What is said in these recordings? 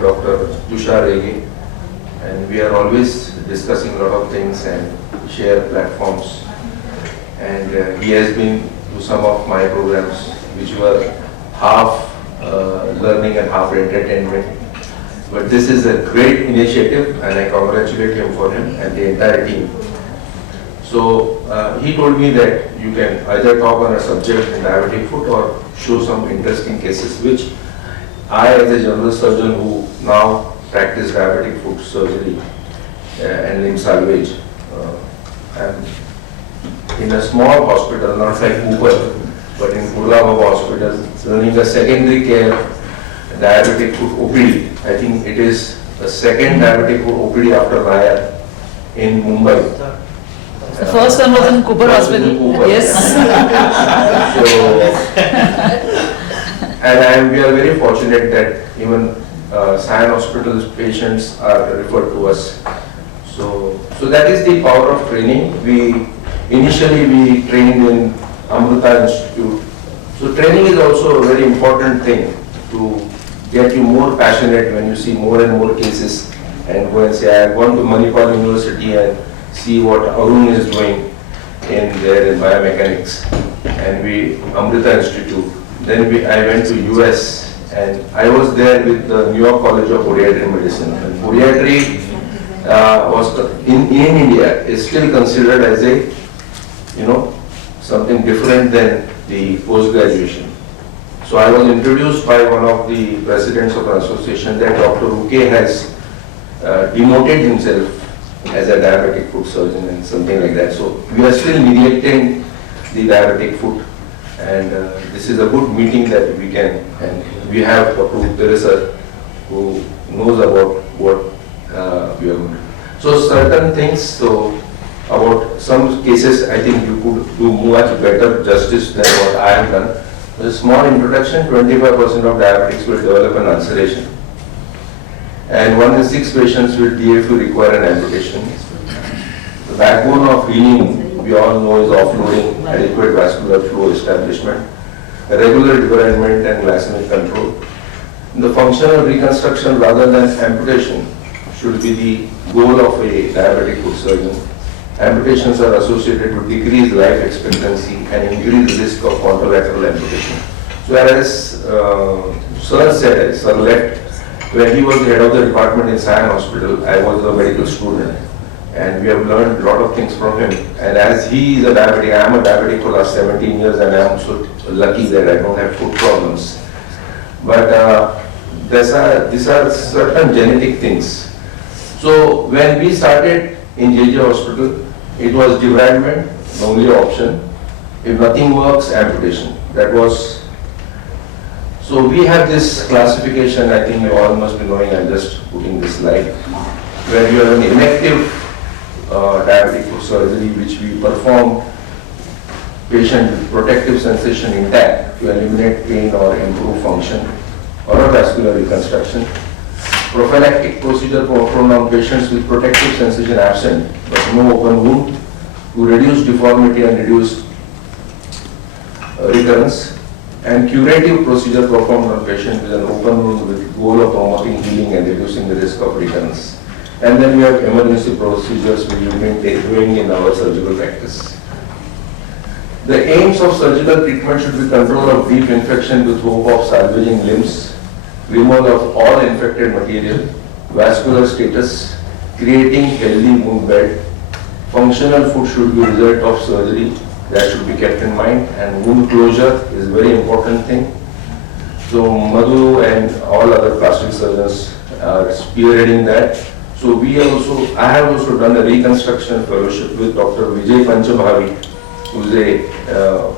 Dr. Tushar and we are always discussing a lot of things and share platforms. And he has been to some of my programs, which were half learning and half entertainment. But this is a great initiative, and I congratulate him for him and the entire team. So he told me that you can either talk on a subject in diabetic foot or show some interesting cases, which I, as a general surgeon who now practice diabetic foot surgery and limb salvage, am in a small hospital, not like Cooper, but in Kurlava Hospital, running a secondary care diabetic foot OPD. I think it is the second diabetic foot OPD after Raya in Mumbai. The first one was in Cooper Hospital. Yes. And we are very fortunate that even Sion Hospital's patients are referred to us. So that is the power of training. Initially we trained in Amrita Institute. So training is also a very important thing to get you more passionate when you see more and more cases and go and say, I have gone to Manipal University and see what Arun is doing in biomechanics, and Amrita Institute. Then I went to US and I was there with the New York College of Podiatry Medicine. And podiatry was in India is still considered as a something different than the post-graduation. So I was introduced by one of the presidents of an association that Dr. Ruke has demoted himself as a diabetic foot surgeon and something like that. So we are still neglecting the diabetic foot, and this is a good meeting that we can, and we have Dr. Teresa who knows about what we are going to do. So certain things, about some cases I think you could do much better justice than what I have done. A small introduction, 25% of diabetics will develop an ulceration. And 1 in 6 patients with DFU require an amputation. The backbone of healing, we all know, is offloading, adequate vascular flow establishment, regular debridement and glycemic control. The functional reconstruction rather than amputation should be the goal of a diabetic foot surgeon. Amputations are associated with decreased life expectancy and increased risk of contralateral amputation. So as Sir said, Sir left, when he was the head of the department in Sion Hospital, I was a medical student, and we have learned a lot of things from him. And as he is a diabetic, I am a diabetic for the last 17 years, and I am so lucky that I don't have foot problems. But these are certain genetic things. So when we started in JJ Hospital, it was debridement, the only option. If nothing works, amputation. That was. So we have this classification, I think you all must be knowing, I'm just putting this slide, where you have an elective diabetic foot surgery which we perform patient with protective sensation intact to eliminate pain or improve function, or a vascular reconstruction. Prophylactic procedure performed on patients with protective sensation absent but no open wound to reduce deformity and reduce recurrence. And curative procedure performed on patients with an open wound with goal of promoting healing and reducing the risk of recurrence. And then we have emergency procedures which we have been doing in our surgical practice. The aims of surgical treatment should be control of deep infection with hope of salvaging limbs, removal of all infected material, vascular status, creating healthy wound bed. Functional foot should be result of surgery. That should be kept in mind, and wound closure is a very important thing. So Madhu and all other plastic surgeons are spearheading that. So I have also done a reconstruction fellowship with Dr. Vijay Panchabhavi, who is a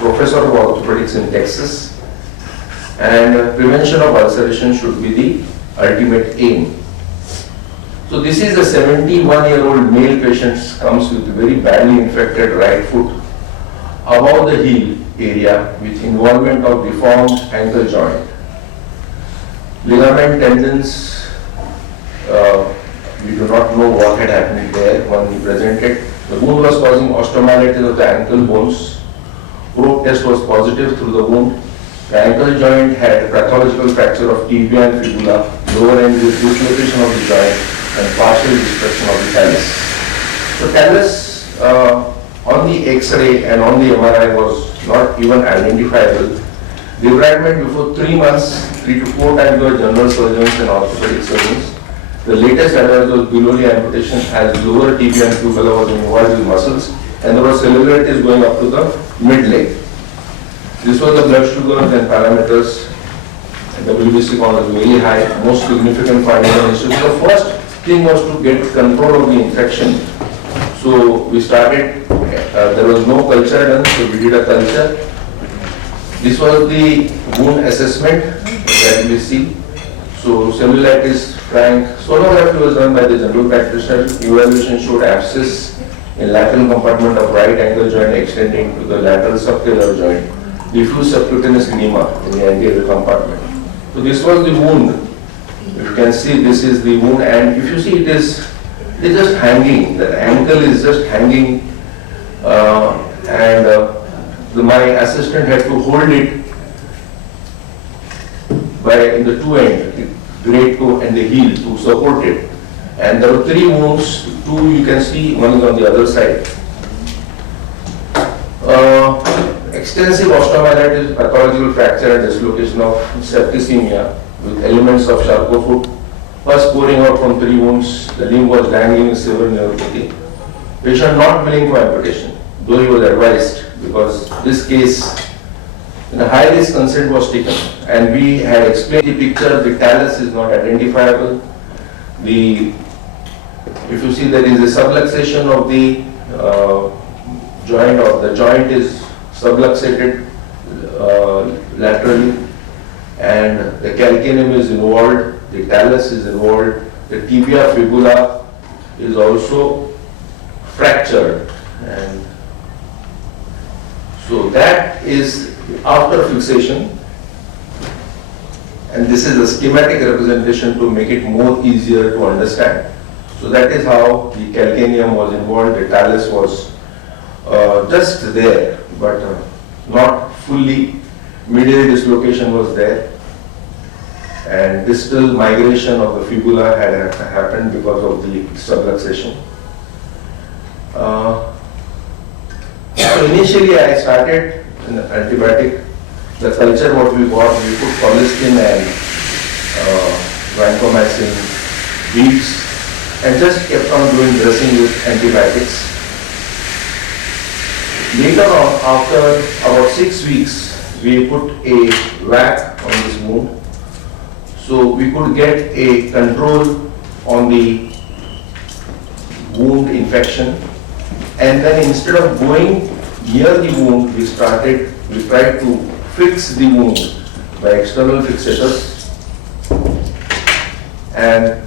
professor of orthopedics in Texas. And prevention of ulceration should be the ultimate aim. So this is a 71-year-old male patient comes with very badly infected right foot above the heel area with involvement of deformed ankle joint. Ligament tendons, we do not know what had happened there when he presented. The wound was causing osteomyelitis of the ankle bones. Probe test was positive through the wound. The ankle joint had pathological fracture of tibia and fibula, lower end dislocation of the joint, and partial destruction of the talus. So talus on the X-ray and on the MRI was not even identifiable. Debridement before 3 months, 3 to 4 times by general surgeons and orthopedic surgeons. The latest advice was below the amputation as lower tibia and fibula was involved with muscles and there was cellulitis going up to the mid leg. This was the blood sugars and parameters. WBC count was very high, most significant finding on issue. The first thing was to get control of the infection. So we started, there was no culture done, so we did a culture. This was the wound assessment that we see. So cellulitis, frank, sonography was done by the general practitioner. Evaluation showed abscess in lateral compartment of right ankle joint extending to the lateral subtalar joint. Diffuse subcutaneous edema in the anterior compartment. So this was the wound. If you can see, this is the wound, and if you see, it is just hanging. The ankle is just hanging, my assistant had to hold it by in the two ends, the great toe and the heel, to support it. And there were 3 wounds. 2 you can see, one is on the other side. Extensive osteomyelitis, pathological fracture and dislocation of septicemia with elements of Charcot-Foot. First pouring out from 3 wounds, the limb was dangling in severe neuropathy. Patient not willing for amputation, though he was advised, because this case, a high risk consent was taken. And we had explained the picture, the talus is not identifiable. If you see, there is a subluxation of the joint, or the joint is subluxated laterally, and the calcaneum is involved, the talus is involved, the tibia fibula is also fractured, and so that is after fixation, and this is a schematic representation to make it more easier to understand. So that is how the calcaneum was involved, the talus was just there, but not fully. Medial dislocation was there, and distal migration of the fibula had happened because of the subluxation. So initially I started in antibiotic. The culture what we got, we put colistin and vancomycin, beads, and just kept on doing dressing with antibiotics. Later on, after about 6 weeks, we put a vac on this wound, so we could get a control on the wound infection. And then instead of going near the wound, we tried to fix the wound by external fixators, and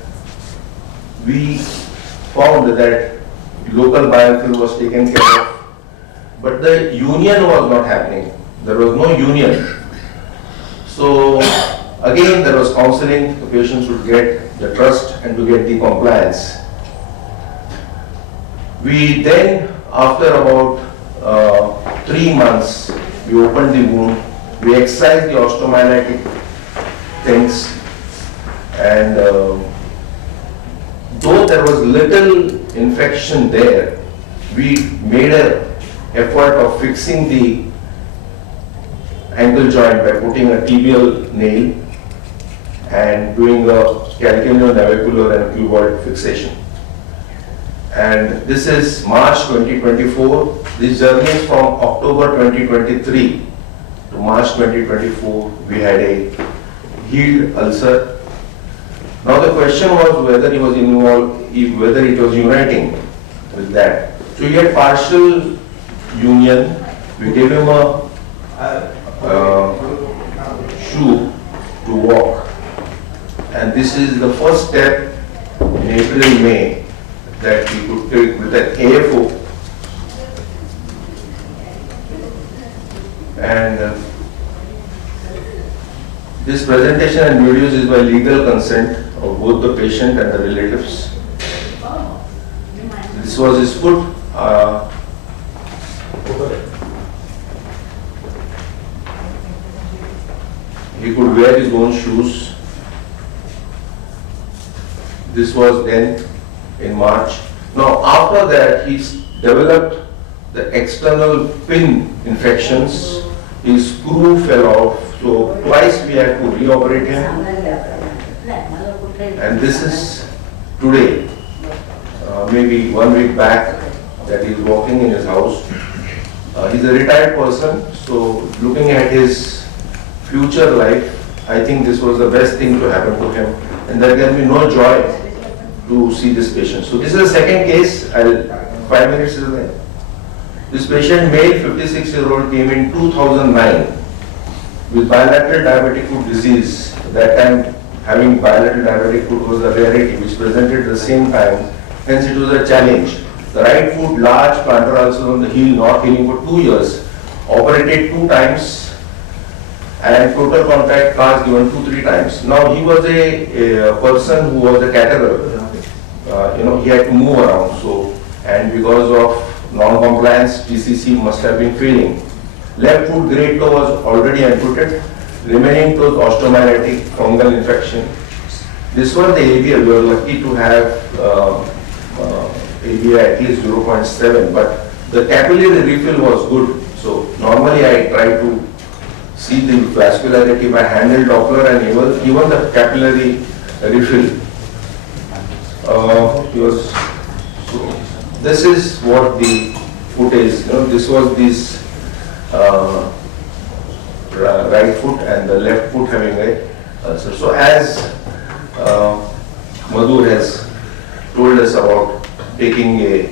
we found that local biofilm was taken care of, but the union was not happening. There was no union. So again there was counseling, the patients would get the trust and to get the compliance. We then, after about 3 months, we opened the wound, we excised the osteomyelitic things, and though there was little infection there, we made an effort of fixing the ankle joint by putting a tibial nail and doing a calcaneonavicular and cuboid fixation. And this is March 2024. This journey is from October 2023 to March 2024. We had a healed ulcer. Now the question was whether he was involved, whether it was uniting with that. So he had partial union. We gave him a shoe to walk, and this is the first step in April and May that we could take with an AFO, and this presentation and videos is by legal consent of both the patient and the relatives. This was his foot. he could wear his own shoes. This was then in March. Now after that he developed the external pin infections. His screw fell off, so twice we had to reoperate him. And this is today, maybe 1 week back, that he is walking in his house. He's a retired person, so looking at his future life, I think this was the best thing to happen to him, and there can be no joy to see this patient. So this is the second case. 5 minutes is there. This patient, male, 56-year-old, came in 2009 with bilateral diabetic foot disease. That time, having bilateral diabetic foot was a rarity which presented at the same time, hence it was a challenge. The right foot, large plantar ulcers on the heel, not healing for 2 years, operated 2 times, and total contact cast given 2-3 times. Now he was a person who was a caterer. He had to move around. So, and because of non-compliance, TCC must have been failing. Left foot great toe was already amputated. Remaining toes osteomyelitic fungal infection. This was the ABI. We were lucky to have ABI at least 0.7, but the capillary refill was good. So normally I try to see the vascularity by handle Doppler and even the capillary refill. So this is what the foot is. This was this right foot and the left foot having a ulcer. So as Madhur has told us about taking a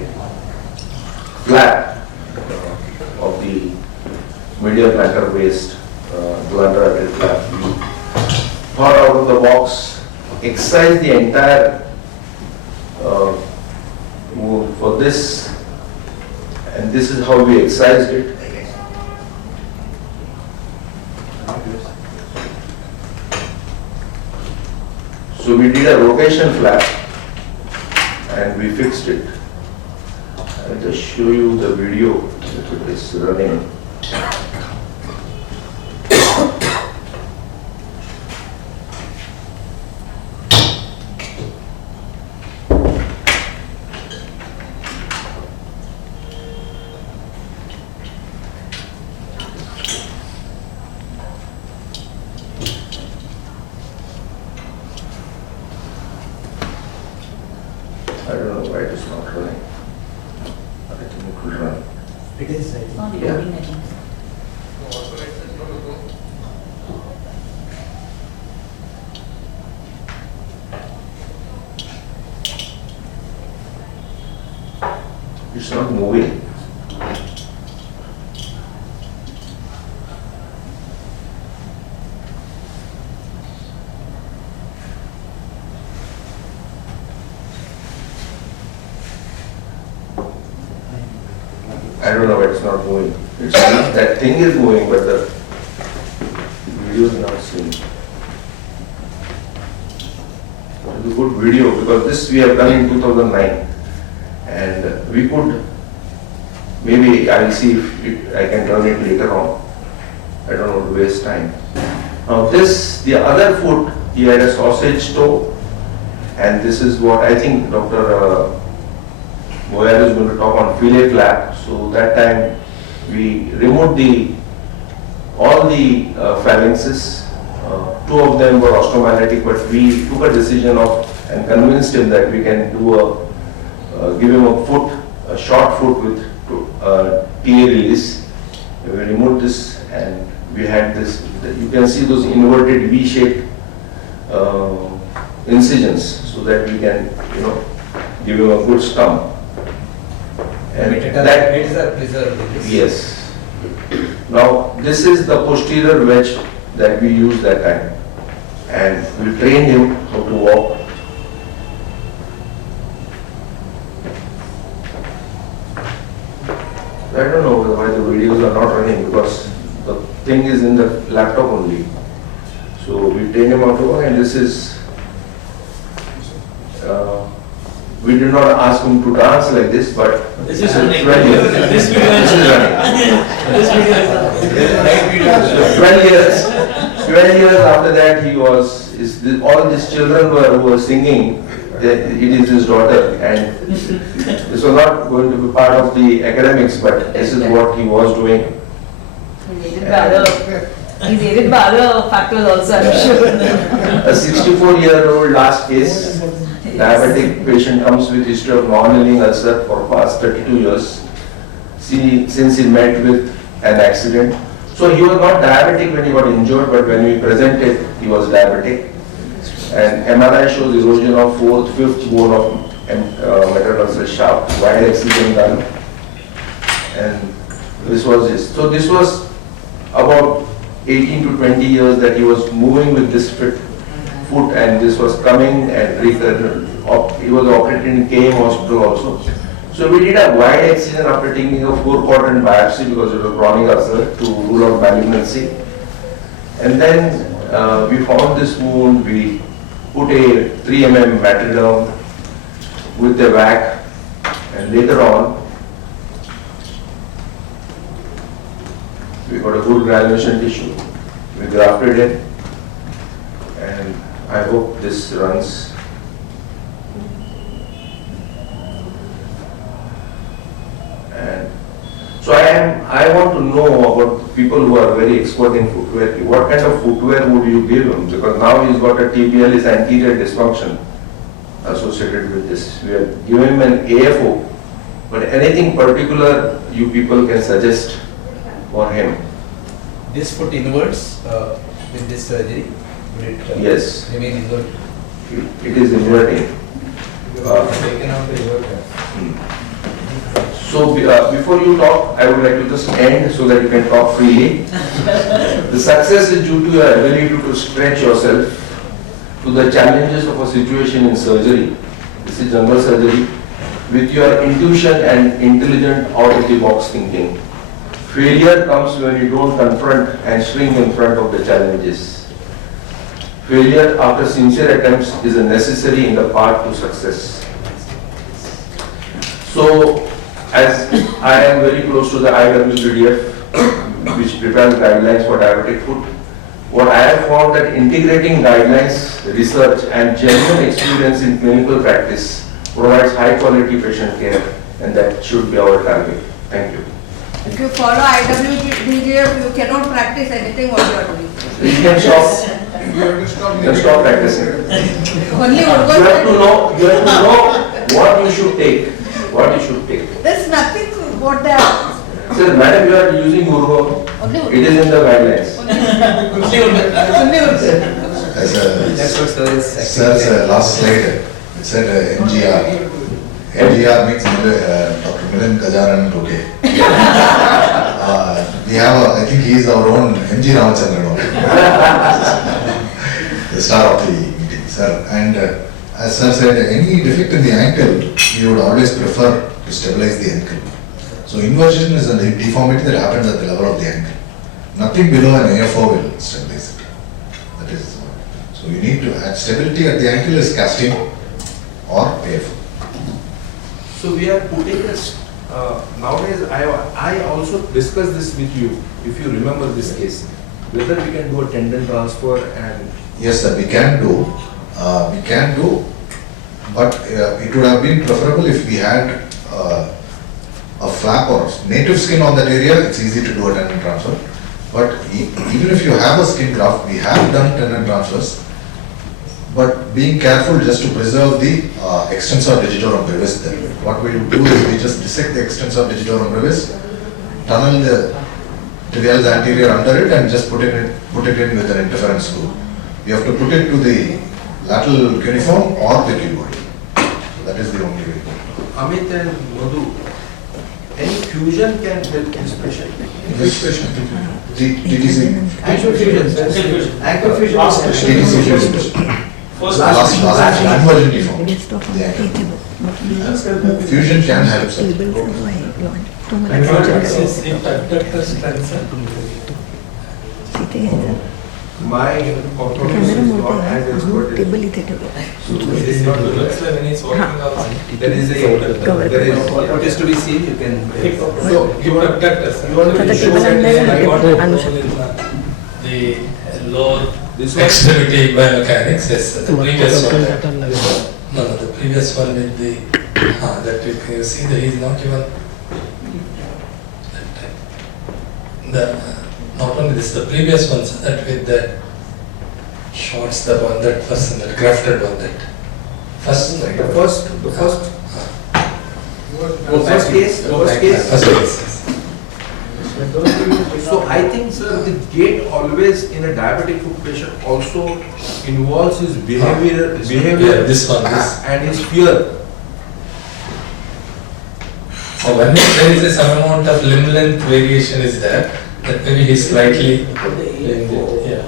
flap of the medial plantar waist, plantar artery flap, we thought out of the box, excise the entire wound for this, and this is how we excised it. So we did a rotation flap and we fixed it. I'll just show you the video if it is running. I don't know why it is not running. I think it will run. It is. It's not Yeah. loading, I think. It's not moving. I don't know why it's not moving. It's not, that thing is moving, but the video is not seen. It's a good video because this we have done in 2009, and we could, maybe I will see if I can run it later on. I don't want to waste time. Now this, the other foot, he had a sausage toe, and this is what I think Dr. Boyar is going to talk on fillet flap. So that time we removed all the phalanxes. 2 of them were osteomyelitic, but we took a decision and convinced him that we can give him a short foot with TA release. We removed this and we had this. You can see those inverted V-shaped incisions, so that we can give him a good stump. And that It is a preserved. yes. Now this is the posterior wedge that we used that time, and we trained him how to walk. I don't know why the videos are not running, because the thing is in the laptop only. So we trained him how to walk, and this is We did not ask him to dance like this, but This is running. 12 years. This video This is is running. This video is So 12 years after that, he was, all these children who were singing, it is his daughter, and this was not going to be part of the academics, but this is what he was doing. He's aided by other factors also, I'm sure. A 64-year-old last case, diabetic patient comes with history of non-healing ulcer for past 32 years, since he met with an accident. So he was not diabetic when he got injured, but when we presented, he was diabetic. And MRI shows erosion of 4th, 5th bone of metatarsal shaft, wide excision done. And this was this. So this was about 18 to 20 years that he was moving with this fit foot, and this was coming and he was operated in KM hospital also. So we did a wide excision after taking a 4-quadrant biopsy because it was chronic ulcer to rule out malignancy. And then we found this wound, we put a 3 mm matriderm with the vac, and later on we got a good granulation tissue. We grafted it, and I hope this runs. And so I want to know about people who are very expert in footwear. What kind of footwear would you give him? Because now he's got a tibialis anterior dysfunction associated with this. We are giving him an AFO, but anything particular you people can suggest for him? This foot inwards with this surgery, will it Yes. remain inward? It is inverting. Taken out the inward. So before you talk, I would like to just end so that you can talk freely. The success is due to your ability to stretch yourself to the challenges of a situation in surgery. This is general surgery, with your intuition and intelligent out-of-the-box thinking. Failure comes when you don't confront and shrink in front of the challenges. Failure after sincere attempts is a necessary in the path to success. So, as I am very close to the IWPDF, which prepares guidelines for diabetic foot, what I have found that integrating guidelines, research and genuine experience in clinical practice provides high quality patient care, and that should be our target. Thank you. If you follow IWPDF, you cannot practice anything what you are doing. You can stop. You can stop practicing. Only You have to know what you should take. What you should take. There's nothing what they are. Sir, madam, you are using Urho. It is in the guidelines. That's what sir is Sir, last slide, it said MGR. MGR means Dr. Milind Ruke. We have, I think he is our own MG Ramachandran, the star of the meeting, sir. And as sir said, any defect in the ankle, you would always prefer to stabilize the ankle. So inversion is a deformity that happens at the level of the ankle. Nothing below an AFO will stabilize it. That is, so you need to add stability at the ankle is casting or AFO. So we are putting this, nowadays I also discussed this with you, if you remember this case, whether we can do a tendon transfer and... Yes sir, we can do, but it would have been preferable if we had a flap or native skin on that area. It's easy to do a tendon transfer, but even if you have a skin graft, we have done tendon transfers, but being careful just to preserve the extensor digitorum brevis there. What we do is we just dissect the extensor digitorum brevis, tunnel the tibialis anterior under it and just put it in with an interference screw. We have to put it to the lateral cuneiform or the cuboid. So that is the only way. Amit and Madhu, any fusion can help this patient? Which patient? TTC. Ankle fusion, sir. Ankle fusion. TTC fusion. Last inversion deform. The ankle. Fusion can help, sir. my optometrist is not as expert as table इथे ठेवलं. so it is not good. when he's working also. There is What is to be seen, you can. so you want to आता show table आणलंय ना, that table आणू शकतो. The lower this one. extremity biomechanics is the previous one. No, the previous one with the, that you see that he is not even that type. Not only this, the previous ones that with the shots, the one that person, that grafted one that. First First case. First case. So I think, sir, the gait always in a diabetic foot patient also involves his behavior, Yeah, this one, this. and his fear. So when there is some amount of limb length variation is there, that maybe he slightly, yeah.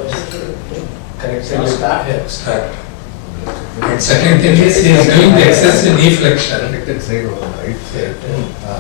Correct. Yeah, start. And second thing is he is doing the excessive knee flexion. Protected side of the right side.